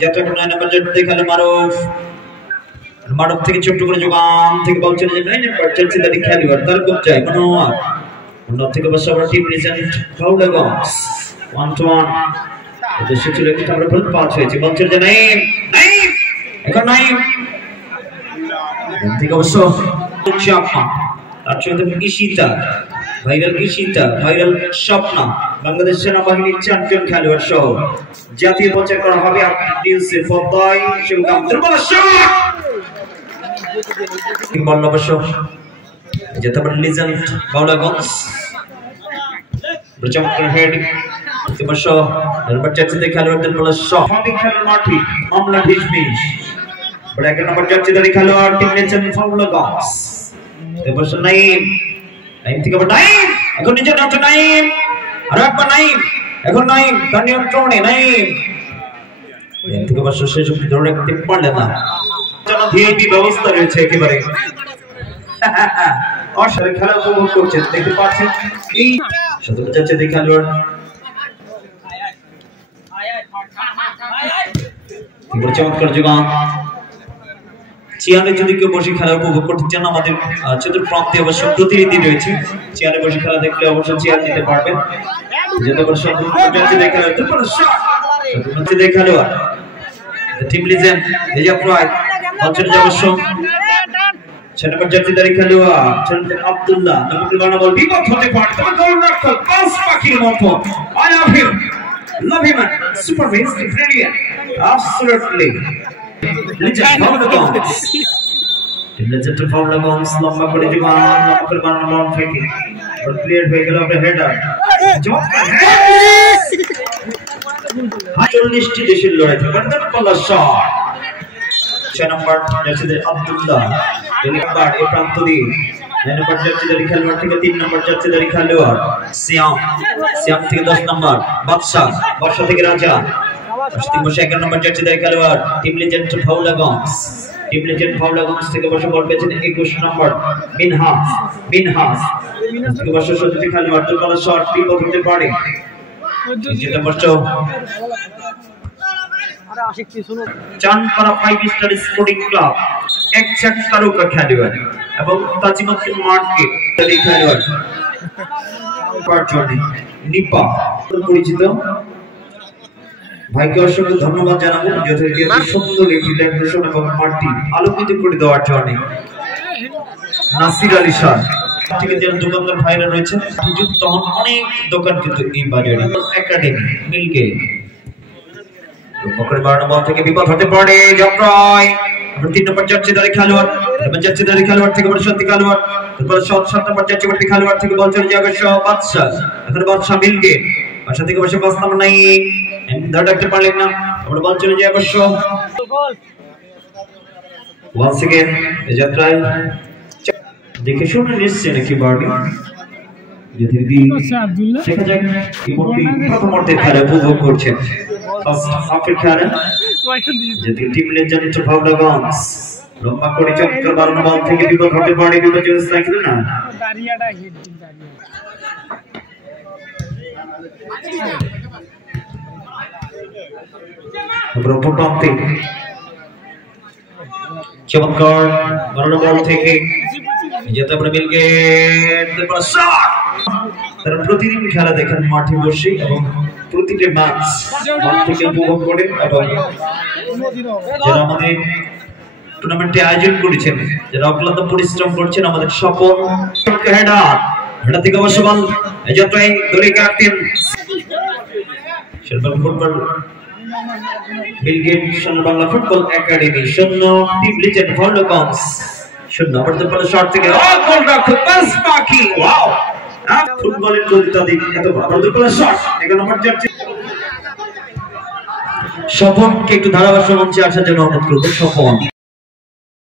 যত 9 নম্বর জার্সি খেলে মারুফ মারুফ থেকে ছোট করে যোগান থেকে বল চলে যায় 9 নম্বর জার্সি দাঁড়িয়ে খেলোয়াড় তার কোচ যায় মনোয়ার মনোয়ার থেকে বসে আবার টিম রিজেন্ট ফাউলাগন্স 1-1 উদ্দেশ্য ছিল কিন্তু আমরা বল পাস হয়েছে বল চলে যায় নাইম নাইম এখন নাইম থেকে অবশ্য চাপা তার সঙ্গে ঈশিতা ভাইরাল স্বপ্না বাংলাদেশ সেনাবাহিনীর চ্যাম্পিয়ন খেলোয়াড় সহ জাতীয় পর্যায়ে করা হবে ইউসুফ ফদাই শিবগাম দুর্বল শট বল অবশ্য যেটা বল লিজেন্ড ফাউলাগন্স চমৎকার হেডিং অবশ্য নাম্বার 4 থেকে খেলোয়াড়দের বল শট সঠিক খেলার মাঠে মামলা ঢিসমিস বড় এক নম্বর জার্সি দাঁড়িয়ে খেলোয়াড় টিম নেছেন ফাউলাগন্স অবশ্য নাইম থেকে নাইম এখন নিচে নামছে নাইম আর একবার নাইম এখন নাইম তার নিয়ন্ত্রণে নাইম থেকে অবশ্য শেষ অবধি ধরে রাখতে পারলেন না যেন ভিআইপি ব্যবস্থা রয়েছে একেবারে অসাধারণ খেলা উপভোগ করছেন দেখতে পাচ্ছেন এই শত যাচ্ছে দেখে খেলোয়াড় চমৎকার যোগান চেয়ারে যদি কেউ বসে খেলা উপভোগ করতে চান আমাদের চতুর্প্রান্তে অবশ্য প্রতিনিধি রয়েছে চেয়ারে বসে খেলা দেখলে অবশ্যই চেয়ার দিতে পারবেন যেটা অবশ্য খেলোয়াড় টিম লিজেন্ড প্রায় অঞ্চলে অবশ্য 6 নম্বর জার্সি দাঁড়িয়ে খেলোয়াড় আব্দুল্লাহ নবুল বল বিপদ হতে পারে তবে গোলরক্ষক পাস পাখির মতো I love him super brilliant absolutely Legend Faulagons লম্বা করে জীবন লম্বা করে বানানো বল থেকে বল ক্লিয়ার হয়ে গেল আপনার হেডার 40টি দেশের লড়াই থেকে বারদার কলা শট 6 নম্বর জার্সিতে আব্দুল্লাহ এলিকার এই প্রান্ত দিয়ে 9 নম্বর জার্সি দাঁড়িয়ে খেলোয়াড় থেকে 3 নম্বর জার্সি দাঁড়িয়ে খেলোয়াড় সিয়াম থেকে 10 নম্বর বাদশা থেকে রাজা বসে 11 নম্বর জার্সি দাঁড়িয়ে খেলোয়াড় টিম লিজেন্ড ফাউলাগন্স থেকে বসে বল পেয়েছেন 21 নম্বর মিনহাস থেকে বসে সত্যি খেলোয়াড় দুর্বল শট বিপদ হতে পারে যেটা বসে চানপাড়া 5 স্টার স্পোর্টিং ক্লাব একচাক তারকা খেলোয়াড় এবং তাজিমুদ্দিন মার্কেট দাঁড়িয়ে খেলোয়াড় পারচনি নিপা পরিচিত ভাইকে অসংখ্য ধন্যবাদ জানাবো যথারীতি সুন্দর একটি ডেকোরেশন এবং মাঠটি আলোকিত করে দেওয়ার জন্য নাসির আলী শাহ থেকে যে দোকানদার ভাইরা রয়েছে যুক্ত হন অনেক দোকান কিন্তু এই বাজারে একাডেমি মিলকে পকেট বাড়ানো বল থেকে বিপদ হতে পারে জয়প্রয় 3 নম্বর জার্সি দাঁড়িয়ে খেলোয়াড় থেকে বড় সত্যি খেলোয়াড় তারপর 7 নম্বর জার্সি দাঁড়িয়ে খেলোয়াড় থেকে বল চলে যাবে বাদশা এখন বাদশা মিলকে বাদশা থেকে বসে 5 নম্বর নাই ধরে রাখতে পারলেন না আমরা বল চলে যায় অবশ্য once again এই যাত্রায় দেখে শুনে নিচ্ছে নাকি বার্ডি যদি আব্দুল্লাহ দেখা যাক এই মুহূর্তে প্রথম অর্ধে খেলা উপভোগ করছেন ফার্স্ট হাফের খেলা যদি টিম লেজেন্ড ফাউলাগন্স লম্বা করে চক্কর বাড়ানো বল থেকে বিপদ হতে পারে বিপজ্জনক সাইকেল না দাঁড়িয়াটা হিট প্রথমতে চমৎকার বাড়ানো বল থেকে যেতে আমরা মিলকে শট তারা প্রতিদিন খেলা দেখেন মাঠে বসে এবং প্রতিটি ম্যাচ মাঠ থেকে উপভোগ করে এবং যারা আমাদের টুর্নামেন্টে আয়োজন করেছেন যারা অক্লান্ত পরিশ্রম করছেন আমাদের স্বপন হেডার থেকে অবশ্য বল এই যাত্রায় দলীয় ক্যাপ্টেন শেরবাল ফুটবল বিলগেট Bangla football academy 0 team legend ফাউলাগন্স 0 নম্বর শট থেকে গোল রক্ষক পাস পাখি ওয়াও ফুটবলের প্রতিটা দিক এত বড় শট 11 নম্বর জার্সি স্বপনকে একটু ধারাভাষ্য মঞ্চে আসার জন্য অনুরোধ করব স্বপন